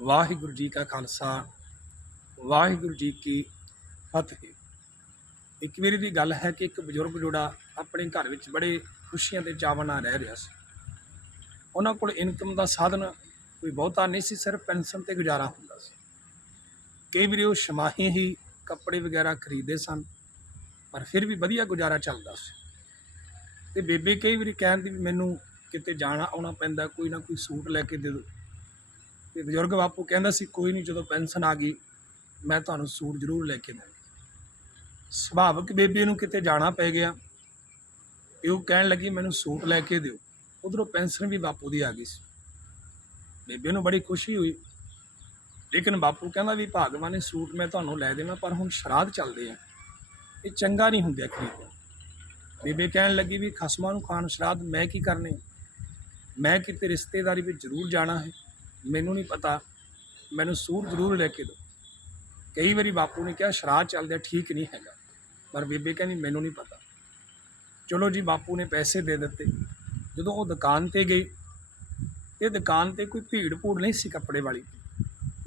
ਵਾਹਿਗੁਰੂ ਜੀ ਕਾ ਖਾਲਸਾ, ਵਾਹਿਗੁਰੂ ਜੀ ਕੀ ਫਤਿਹ। ਇੱਕ ਵਾਰੀ ਦੀ ਗੱਲ ਹੈ ਕਿ ਇੱਕ ਬਜ਼ੁਰਗ ਜੋੜਾ ਆਪਣੇ ਘਰ ਵਿੱਚ ਬੜੇ ਖੁਸ਼ੀਆਂ ਦੇ ਚਾਵਾਂ ਨਾਲ ਰਹਿ ਰਿਹਾ ਸੀ। ਉਹਨਾਂ ਕੋਲ ਇਨਕਮ ਦਾ ਸਾਧਨ ਕੋਈ ਬਹੁਤਾ ਨਹੀਂ ਸੀ, ਸਿਰਫ ਪੈਨਸ਼ਨ ਤੇ ਗੁਜ਼ਾਰਾ ਹੁੰਦਾ ਸੀ। ਕਈ ਵਾਰੀ ਉਹ ਸ਼ਮਾਹੀ ਹੀ ਕੱਪੜੇ ਵਗੈਰਾ ਖਰੀਦਦੇ ਸਨ, ਪਰ ਫਿਰ ਵੀ ਵਧੀਆ ਗੁਜ਼ਾਰਾ ਚੱਲਦਾ ਸੀ। ਤੇ ਬੇਬੇ ਕਈ ਵਾਰੀ ਕਹਿੰਦੀ ਵੀ ਮੈਨੂੰ ਕਿਤੇ ਜਾਣਾ ਆਉਣਾ ਪੈਂਦਾ, ਕੋਈ ਨਾ ਕੋਈ ਸੂਟ ਲੈ ਕੇ ਦੇ ਦਿਓ। ਤੇ ਬਜ਼ੁਰਗ ਬਾਪੂ ਕਹਿੰਦਾ ਸੀ, ਕੋਈ ਨਹੀਂ ਜਦੋਂ ਪੈਨਸ਼ਨ ਆ ਗਈ, ਮੈਂ ਤੁਹਾਨੂੰ ਸੂਟ ਜ਼ਰੂਰ ਲੈ ਕੇ ਦੇਵਾਂ ਸੁਭਾਵਿਕ ਬੇਬੇ ਨੂੰ ਕਿਤੇ ਜਾਣਾ ਪੈ ਗਿਆ। ਇਹ ਉਹ ਕਹਿਣ ਲੱਗੀ, ਮੈਨੂੰ ਸੂਟ ਲੈ ਕੇ ਦਿਓ। ਉਧਰੋਂ ਪੈਨਸ਼ਨ ਵੀ ਬਾਪੂ ਦੀ ਆ ਗਈ ਸੀ। ਬੇਬੇ ਨੂੰ ਬੜੀ ਖੁਸ਼ੀ ਹੋਈ। ਲੇਕਿਨ ਬਾਪੂ ਕਹਿੰਦਾ ਵੀ, ਭਾਗਵਾਨ ਨੇ ਸੂਟ ਮੈਂ ਤੁਹਾਨੂੰ ਲੈ ਦੇਵਾਂ, ਪਰ ਹੁਣ ਸ਼ਰਾਧ ਚੱਲਦੇ ਆ। ਇਹ ਚੰਗਾ ਨਹੀਂ ਹੁੰਦਾ ਖਰੀਦਣਾ ਬੇਬੇ ਕਹਿਣ ਲੱਗੀ ਵੀ, ਖਸਮਾਂ ਨੂੰ ਖਾਣ ਸ਼ਰਾਧ ਮੈਂ ਕੀ ਕਰਨੇ ਮੈਂ ਕਿਤੇ ਰਿਸ਼ਤੇਦਾਰੀ ਵਿੱਚ ਜ਼ਰੂਰ ਜਾਣਾ ਹੈ। ਮੈਨੂੰ ਨਹੀਂ ਪਤਾ। ਮੈਨੂੰ ਸੂਟ ਜ਼ਰੂਰ ਲੈ ਕੇ ਦਿਓ। ਕਈ ਵਾਰੀ ਬਾਪੂ ਨੇ ਕਿਹਾ, ਸ਼ਰਾਧ ਚੱਲਦਾ, ਠੀਕ ਨਹੀਂ ਹੈਗਾ। ਪਰ ਬੇਬੇ ਕਹਿੰਦੀ, ਮੈਨੂੰ ਨਹੀਂ ਪਤਾ। ਚਲੋ ਜੀ, ਬਾਪੂ ਨੇ ਪੈਸੇ ਦੇ ਦਿੱਤੇ। ਜਦੋਂ ਉਹ ਦੁਕਾਨ ਤੇ ਗਈ, ਇਹ ਦੁਕਾਨ ਤੇ ਕੋਈ ਭੀੜ ਭੂੜ ਨਹੀਂ ਸੀ ਕੱਪੜੇ ਵਾਲੀ।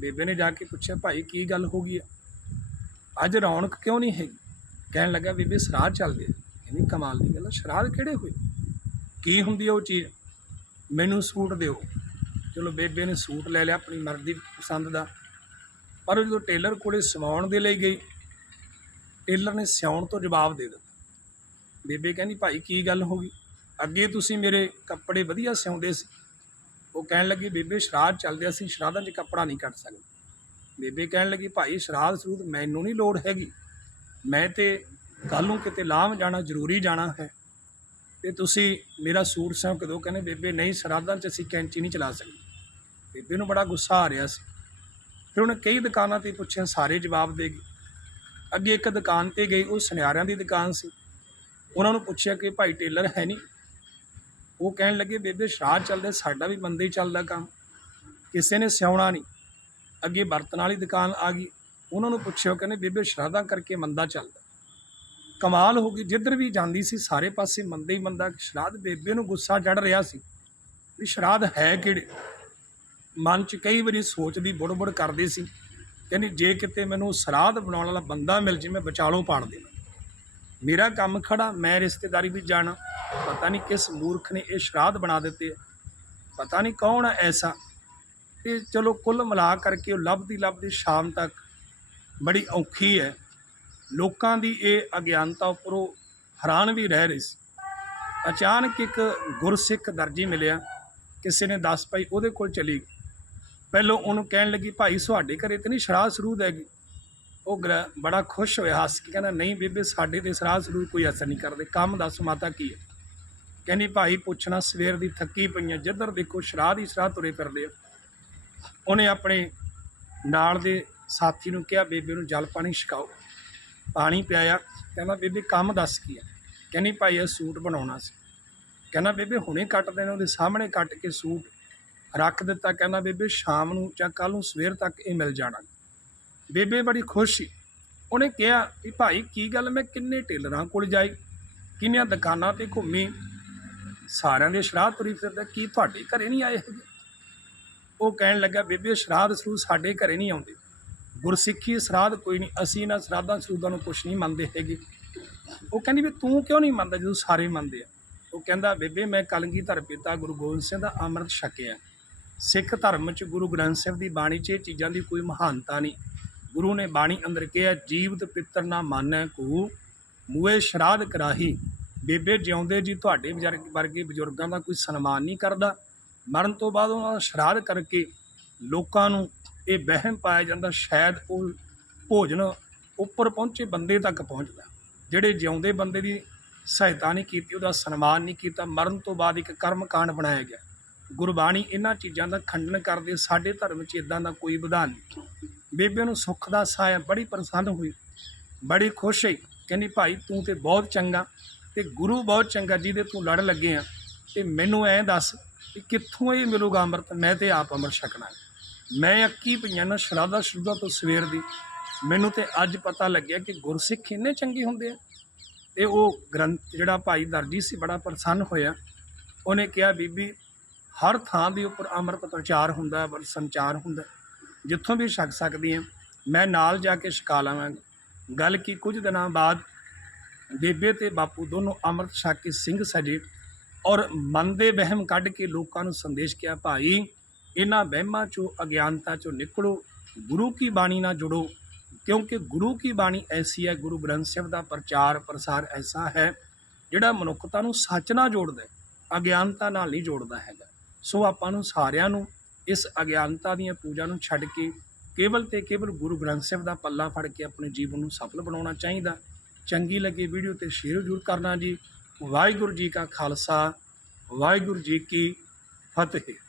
ਬੇਬੇ ਨੇ ਜਾ ਕੇ ਪੁੱਛਿਆ, ਭਾਈ, ਕੀ ਗੱਲ ਹੋ ਗਈ ਆ ਅੱਜ ਰੌਣਕ ਕਿਉਂ ਨਹੀਂ ਹੈਗੀ? ਕਹਿਣ ਲੱਗਾ, ਬੇਬੇ, ਸ਼ਰਾਧ ਚੱਲਦੇ ਆ ਕਹਿੰਦੀ, ਕਮਾਲ ਦੀ ਗੱਲ ਸ਼ਰਾਬ ਕਿਹੜੇ ਹੋਏ? ਕੀ ਹੁੰਦੀ ਆ ਉਹ ਚੀਜ਼? ਮੈਨੂੰ ਸੂਟ ਦਿਓ। ਚਲੋ ਬੇਬੇ ਨੇ ਸੂਟ ਲੈ ਲਿਆ ਆਪਣੀ ਮਰਜ਼ੀ ਪਸੰਦ ਦਾ। ਪਰ ਉਹ ਜਦੋਂ ਟੇਲਰ ਕੋਲੇ ਸਵਾਉਣ ਦੇ ਲਈ ਗਈ, ਟੇਲਰ ਨੇ ਸਿਉਣ ਤੋਂ ਜਵਾਬ ਦੇ ਦਿੱਤਾ। ਬੇਬੇ ਕਹਿੰਦੀ, ਭਾਈ, ਕੀ ਗੱਲ ਹੋ ਗਈ? ਅੱਗੇ ਤੁਸੀਂ ਮੇਰੇ ਕੱਪੜੇ ਵਧੀਆ ਸਿਉਂਦੇ ਸੀ। ਉਹ ਕਹਿਣ ਲੱਗੀ, ਬੇਬੇ, ਸ਼ਰਾਧ ਚੱਲਦੇ ਸੀ, ਸ਼ਰਾਧਾਂ 'ਚ ਕੱਪੜਾ ਨਹੀਂ ਕੱਟ ਸਕਦੇ। ਬੇਬੇ ਕਹਿਣ ਲੱਗੀ, ਭਾਈ, ਸ਼ਰਾਧ ਸਰੂਦ ਮੈਨੂੰ ਨਹੀਂ ਲੋੜ ਹੈਗੀ। ਮੈਂ ਤੇ ਕੱਲ੍ਹ ਨੂੰ ਕਿਤੇ ਲਾਭ ਜਾਣਾ, ਜ਼ਰੂਰੀ ਜਾਣਾ ਹੈ। ਤੇ ਤੁਸੀਂ ਮੇਰਾ ਸੂਟ ਸਿਉਂ ਕੇ ਕਹਿੰਦੇ, ਬੇਬੇ ਨਹੀਂ ਸ਼ਰਾਧਾਂ 'ਚ ਅਸੀਂ ਕੈਂਚੀ ਨਹੀਂ ਚਲਾ ਸਕਦੇ। ਬੇਬੇ ਨੂੰ ਬੜਾ ਗੁੱਸਾ ਆ ਰਿਹਾ ਸੀ। ਫਿਰ ਉਹਨੇ ਕਈ ਦੁਕਾਨਾਂ ਤੇ ਪੁੱਛਿਆ, ਸਾਰੇ ਜਵਾਬ ਦੇ ਗਏ। ਅੱਗੇ ਇੱਕ ਦੁਕਾਨ ਤੇ ਗਈ ਉਹ ਸੁਨਿਆਰਿਆਂ ਦੀ ਦੁਕਾਨ ਸੀ। ਉਹਨਾਂ ਨੂੰ ਪੁੱਛਿਆ ਕਿ ਭਾਈ ਟੇਲਰ ਹੈ ਨਹੀਂ। ਉਹ ਕਹਿਣ ਲੱਗੇ, ਬੇਬੇ ਸ਼ਰਾਧ ਚੱਲਦੇ, ਸਾਡਾ ਵੀ ਮੰਦੇ ਹੀ ਚੱਲਦਾ ਕੰਮ। ਕਿਸੇ ਨੇ ਸਿਆਉਣਾ ਨਹੀਂ। ਅੱਗੇ ਬਰਤਨ ਵਾਲੀ ਦੁਕਾਨ ਆ ਗਈ। ਉਹਨਾਂ ਨੂੰ ਪੁੱਛਿਆ, ਉਹ ਕਹਿੰਦੇ, ਬੇਬੇ ਸ਼ਰਾਧਾਂ ਕਰਕੇ ਮੰਦਾ ਚੱਲਦਾ। ਕਮਾਲ ਹੋ ਗਈ। ਜਿੱਧਰ ਵੀ ਜਾਂਦੀ ਸੀ, ਸਾਰੇ ਪਾਸੇ ਮੰਦੇ ਹੀ ਮੰਦਾ ਸ਼ਰਾਧ ਬੇਬੇ ਨੂੰ ਗੁੱਸਾ ਚੜ ਰਿਹਾ ਸੀ ਵੀ ਸ਼ਰਾਧ ਹੈ ਕਿਹੜੇ? ਮਨ 'ਚ ਕਈ ਵਾਰੀ ਸੋਚਦੀ ਬੁੜ-ਬੁੜ ਕਰਦੀ ਸੀ ਕਹਿੰਦੀ ਜੇ ਕਿਤੇ ਮੈਨੂੰ ਸ਼ਰਾਧ ਬਣਾਉਣ ਵਾਲਾ ਬੰਦਾ ਮਿਲ ਜੇ, ਮੈਂ ਵਿਚਾਲੋਂ ਪਾੜ ਦੇਣਾ ਮੇਰਾ ਕੰਮ ਖੜਾ, ਮੈਂ ਰਿਸ਼ਤੇਦਾਰੀ ਵਿੱਚ ਜਾਣਾ। ਪਤਾ ਨਹੀਂ ਕਿਸ ਮੂਰਖ ਨੇ ਇਹ ਸ਼ਰਾਧ ਬਣਾ ਦਿੱਤੇ ਆ। ਪਤਾ ਨਹੀਂ ਕੌਣ ਹੈ ਐਸਾ। ਤੇ ਚਲੋ ਕੁੱਲ ਮਿਲਾ ਕਰਕੇ ਉਹ ਲੱਭਦੀ ਲੱਭਦੀ ਸ਼ਾਮ ਤੱਕ ਬੜੀ ਔਖੀ ਹੈ। ਲੋਕਾਂ ਦੀ ਇਹ ਅਗਿਆਨਤਾ ਉੱਪਰੋਂ ਹੈਰਾਨ ਵੀ ਰਹਿ ਰਹੀ ਸੀ। ਅਚਾਨਕ ਇੱਕ ਗੁਰਸਿੱਖ ਦਰਜੀ ਮਿਲਿਆ। ਕਿਸੇ ਨੇ ਦੱਸ ਪਾਈ ਉਹਦੇ ਕੋਲ ਚਲੀ ਗਈ। ਪਹਿਲੋਂ ਉਹਨੂੰ ਕਹਿਣ ਲੱਗੀ, ਭਾਈ, ਤੁਹਾਡੇ ਘਰੇ ਤੇ ਨਹੀਂ ਸ਼ਰਾਧ ਸਰੂਦ ਹੈਗੀ? ਉਹ ਗ੍ਰ- ਬੜਾ ਖੁਸ਼ ਹੋਇਆ, ਹੱਸ ਕੇ ਕਹਿੰਦਾ, ਨਹੀਂ ਬੇਬੇ, ਸਾਡੇ ਤੇ ਸ਼ਰਾਧ ਸਰੂਦ ਕੋਈ ਅਸਰ ਨਹੀਂ ਕਰਦੇ। ਕੰਮ ਦੱਸ, ਮਾਤਾ ਕੀ ਹੈ? ਕਹਿੰਦੀ, ਭਾਈ, ਪੁੱਛਣਾ, ਸਵੇਰ ਦੀ ਥੱਕੀ ਪਈਆਂ, ਜਿੱਧਰ ਦੇਖੋ ਸ਼ਰਾਧ ਹੀ ਸ਼ਰਾਧ ਤੁਰੇ ਫਿਰਦੇ ਆ। ਉਹਨੇ ਆਪਣੇ ਨਾਲ ਦੇ ਸਾਥੀ ਨੂੰ ਕਿਹਾ, ਬੇਬੇ ਨੂੰ ਜਲ ਪਾਣੀ ਛਕਾਓ। ਪਾਣੀ ਪਿਆਇਆ। ਕਹਿੰਦਾ, ਬੇਬੇ, ਕੰਮ ਦੱਸ ਕੀ ਆ? ਕਹਿੰਦੀ, ਭਾਈ, ਇਹ ਸੂਟ ਬਣਾਉਣਾ ਸੀ। ਕਹਿੰਦਾ, ਬੇਬੇ, ਹੁਣੇ ਕੱਟ ਦੇਣਾ, ਉਹਦੇ ਸਾਹਮਣੇ ਕੱਟ ਕੇ ਸੂਟ ਰੱਖ ਦਿੱਤਾ। ਕਹਿੰਦਾ, ਬੇਬੇ, ਸ਼ਾਮ ਨੂੰ ਜਾਂ ਕੱਲ ਨੂੰ ਸਵੇਰ ਤੱਕ ਇਹ ਮਿਲ ਜਾਣਾ। ਬੇਬੇ ਬੜੀ ਖੁਸ਼ ਸੀ। ਉਹਨੇ ਕਿਹਾ ਕਿ, ਭਾਈ, ਕੀ ਗੱਲ? ਮੈਂ ਕਿੰਨੇ ਟੇਲਰਾਂ ਕੋਲ ਜਾਈ? ਕਿੰਨੀਆਂ ਦੁਕਾਨਾਂ ਤੇ ਘੁੰਮੀ? ਸਾਰਿਆਂ ਦੇ ਸ਼ਰਾਧ ਤੁਰੀ ਫਿਰਦਾ, ਕੀ ਤੁਹਾਡੇ ਘਰੇ ਨਹੀਂ ਆਏ ਹੈਗੇ? ਉਹ ਕਹਿਣ ਲੱਗਾ, ਬੇਬੇ ਸ਼ਰਾਧ ਸਰੂ ਸਾਡੇ ਘਰੇ ਨਹੀਂ ਆਉਂਦੇ। ਗੁਰਸਿੱਖੀ ਸ਼ਰਾਧ ਕੋਈ ਨਹੀਂ, ਅਸੀਂ ਇਹਨਾਂ ਸ਼ਰਾਧਾਂ ਸਰੂਦਾਂ ਨੂੰ ਕੁਛ ਨਹੀਂ ਮੰਨਦੇ ਹੈਗੇ। ਉਹ ਕਹਿੰਦੀ ਵੀ ਤੂੰ ਕਿਉਂ ਨਹੀਂ ਮੰਨਦਾ ਜਦੋਂ ਸਾਰੇ ਮੰਨਦੇ ਆ? ਉਹ ਕਹਿੰਦਾ, ਬੇਬੇ ਮੈਂ ਕਲਗੀਧਰ ਪਿਤਾ ਗੁਰੂ ਗੋਬਿੰਦ ਸਿੰਘ ਦਾ ਅੰਮ੍ਰਿਤ ਛਕਿਆ। ਸਿੱਖ ਧਰਮ 'ਚ ਗੁਰੂ ਗ੍ਰੰਥ ਸਾਹਿਬ ਦੀ ਬਾਣੀ 'ਚ ਇਹ ਚੀਜ਼ਾਂ ਦੀ ਕੋਈ ਮਹਾਨਤਾ ਨਹੀਂ। ਗੁਰੂ ਨੇ ਬਾਣੀ ਅੰਦਰ ਕਿਹਾ, ਜੀਵਤ ਪਿੱਤਰ ਨਾ ਮਾਨੈ ਕੋ ਮੂਏ ਸ਼ਰਾਧ ਕਰਾਹੀ। ਬੇਬੇ ਜਿਉਂਦੇ ਜੀ ਤੁਹਾਡੇ ਬਜ਼ੁਰਗ ਵਰਗੇ ਬਜ਼ੁਰਗਾਂ ਦਾ ਕੋਈ ਸਨਮਾਨ ਨਹੀਂ ਕਰਦਾ। ਮਰਨ ਤੋਂ ਬਾਅਦ ਉਹਨਾਂ ਦਾ ਸ਼ਰਾਧ ਕਰਕੇ ਲੋਕਾਂ ਨੂੰ ਇਹ ਵਹਿਮ ਪਾਇਆ ਜਾਂਦਾ, ਸ਼ਾਇਦ ਉਹ ਭੋਜਨ ਉੱਪਰ ਪਹੁੰਚੇ ਬੰਦੇ ਤੱਕ ਪਹੁੰਚਦਾ। ਜਿਹੜੇ ਜਿਉਂਦੇ ਬੰਦੇ ਦੀ ਸਹਾਇਤਾ ਨਹੀਂ ਕੀਤੀ, ਉਹਦਾ ਸਨਮਾਨ ਨਹੀਂ ਕੀਤਾ, ਮਰਨ ਤੋਂ ਬਾਅਦ ਇੱਕ ਕਰਮ ਕਾਂਡ ਬਣਾਇਆ ਗਿਆ। ਗੁਰਬਾਣੀ ਇਹਨਾਂ ਚੀਜ਼ਾਂ ਦਾ ਖੰਡਨ ਕਰਦੇ, ਸਾਡੇ ਧਰਮ 'ਚ ਇਦਾਂ ਦਾ ਕੋਈ ਵਿਧਾਨ ਨਹੀਂ। ਬੇਬੇ ਨੂੰ ਸੁੱਖ ਦਾ ਸਾਇਆ ਬੜੀ ਪ੍ਰਸੰਨ ਹੋਈ, ਬੜੀ ਖੁਸ਼ ਹੋਈ, ਕਹਿੰਦੀ, ਭਾਈ, ਤੂੰ ਤੇ ਬਹੁਤ ਚੰਗਾ, ਤੇ ਗੁਰੂ ਬਹੁਤ ਚੰਗਾ, ਜਿਹਦੇ ਤੂੰ ਲੜ ਲੱਗੇ ਆ, ਤੇ ਮੈਨੂੰ ਐਂ ਦੱਸ ਕਿ ਕਿੱਥੋਂ ਇਹ ਮਿਲੂਗਾ ਅੰਮ੍ਰਿਤ? ਮੈਂ ਤੇ ਆਪ ਅੰਮ੍ਰਿਤ ਛਕਣਾ ਮੈਂ ਅੱਕੀ ਪਈਆਂ ਨਾ ਸ਼ਰਾਧਾ ਸ਼ੁਰਦਾ ਤੋਂ ਸਵੇਰ ਦੀ। ਮੈਨੂੰ ਤੇ ਅੱਜ ਪਤਾ ਲੱਗਿਆ ਕਿ ਗੁਰਸਿੱਖ ਇੰਨੇ ਚੰਗੇ ਹੁੰਦੇ ਆ। ਤੇ ਉਹ ਗ੍ਰੰਥ ਜਿਹੜਾ ਭਾਈ ਦਰਜੀ ਸੀ ਬੜਾ ਪ੍ਰਸੰਨ ਹੋਇਆ। ਉਹਨੇ ਕਿਹਾ, ਬੀਬੀ, ਹਰ ਥਾਂ ਦੇ ਉੱਪਰ ਅੰਮ੍ਰਿਤ ਪ੍ਰਚਾਰ ਹੁੰਦਾ ਹੈ ਸੰਚਾਰ ਹੁੰਦਾ ਜਿੱਥੋਂ ਵੀ ਛਕ ਸਕਦੀ ਹਾਂ, ਮੈਂ ਨਾਲ ਜਾ ਕੇ ਛਕਾ ਲਵਾਂਗਾ। ਗੱਲ ਕੀ, ਕੁਝ ਦਿਨਾਂ ਬਾਅਦ ਬੇਬੇ ਤੇ ਬਾਪੂ ਦੋਨੋਂ ਅੰਮ੍ਰਿਤ ਛਕ ਕੇ ਸਿੰਘ ਸਜੇ ਔਰ ਮਨ ਦੇ ਵਹਿਮ ਕੱਢ ਕੇ ਲੋਕਾਂ ਨੂੰ ਸੰਦੇਸ਼ ਕਿਹਾ, ਭਾਈ ਇਹਨਾਂ ਵਹਿਮਾਂ ਚੋਂ ਅਗਿਆਨਤਾ ਚੋਂ ਨਿਕਲੋ, ਗੁਰੂ ਕੀ ਬਾਣੀ ਨਾਲ ਜੁੜੋ, ਕਿਉਂਕਿ ਗੁਰੂ ਕੀ ਬਾਣੀ ਐਸੀ ਹੈ, ਗੁਰੂ ਗ੍ਰੰਥ ਸਾਹਿਬ ਦਾ ਪ੍ਰਚਾਰ ਪ੍ਰਸਾਰ ਐਸਾ ਹੈ, ਜਿਹੜਾ ਮਨੁੱਖਤਾ ਨੂੰ ਸੱਚ ਨਾਲ ਜੋੜਦਾ ਅਗਿਆਨਤਾ ਨਾਲ ਨਹੀਂ ਜੋੜਦਾ ਹੈਗਾ। ਸੋ ਆਪਾਂ ਨੂੰ ਸਾਰਿਆਂ ਨੂੰ ਇਸ ਅਗਿਆਨਤਾ ਦੀਆਂ ਪੂਜਾ ਨੂੰ ਛੱਡ ਕੇ ਕੇਵਲ ਤੇ ਕੇਵਲ ਗੁਰੂ ਗ੍ਰੰਥ ਸਾਹਿਬ ਦਾ ਪੱਲਾ ਫੜ ਕੇ ਆਪਣੇ ਜੀਵਨ ਨੂੰ ਸਫਲ ਬਣਾਉਣਾ ਚਾਹੀਦਾ। ਚੰਗੀ ਲੱਗੇ ਵੀਡੀਓ ਤੇ ਸ਼ੇਅਰ ਜ਼ਰੂਰ ਕਰਨਾ ਜੀ। ਵਾਹਿਗੁਰੂ ਜੀ ਕਾ ਖਾਲਸਾ, ਵਾਹਿਗੁਰੂ ਜੀ ਕੀ ਫਤਿਹ।